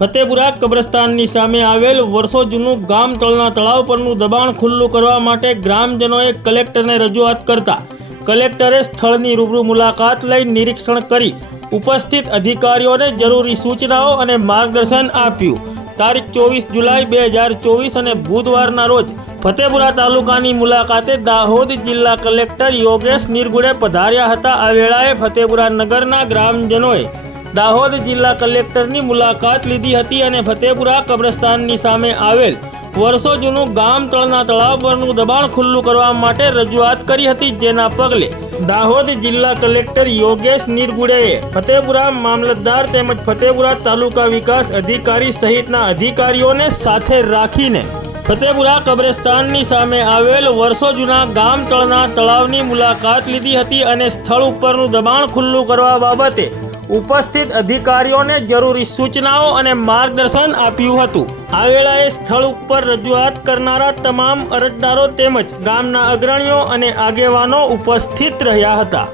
ફતેપુરા કબ્રસ્તાનની સામે આવેલ વર્ષો જૂનું ગામ તળના તળાવ પરનું દબાણ ખુલ્લું કરવા માટે ગ્રામજનોએ કલેક્ટરને રજૂઆત કરતા કલેક્ટરે સ્થળની રૂબરૂ મુલાકાત લઈ નિરીક્ષણ કરી ઉપસ્થિત અધિકારીઓને જરૂરી સૂચનાઓ અને માર્ગદર્શન આપ્યું। તારીખ 24 જુલાઈ 2024 અને બુધવારના રોજ ફતેપુરા તાલુકાની મુલાકાતે દાહોદ જિલ્લા કલેક્ટર યોગેશ નિરગુડે પધાર્યા હતા। આ વેળાએ ફતેપુરા નગરના ગ્રામજનોએ દાહોદ જિલ્લા કલેક્ટરની મુલાકાત લીધી હતી અને ફતેપુરા કબ્રસ્તાનની સામે આવેલ વર્ષો જૂનું ગામ તળના તળાવ પરનું દબાણ ખુલ્લું કરવા માટે રજૂઆત કરી હતી, જેના પગલે દાહોદ જિલ્લા કલેક્ટર યોગેશ નિરગુડેએ ફતેપુરા મામલતદાર તેમજ ફતેપુરા તાલુકા વિકાસ અધિકારી સહિતના અધિકારીઓને સાથે રાખીને ફતેપુરા કબ્રસ્તાનની સામે આવેલ વર્ષો જૂના ગામ તળના તળાવની મુલાકાત લીધી હતી અને સ્થળ ઉપરનું દબાણ ખુલ્લું કરવા બાબતે ઉપસ્થિત અધિકારીઓને જરૂરી સૂચનાઓ અને માર્ગદર્શન આપ્યું હતું। આ વેળાએ સ્થળ ઉપર રજૂઆત કરનારા તમામ અરજદારો તેમજ ગામના અગ્રણીઓ અને આગેવાનો ઉપસ્થિત રહ્યા હતા।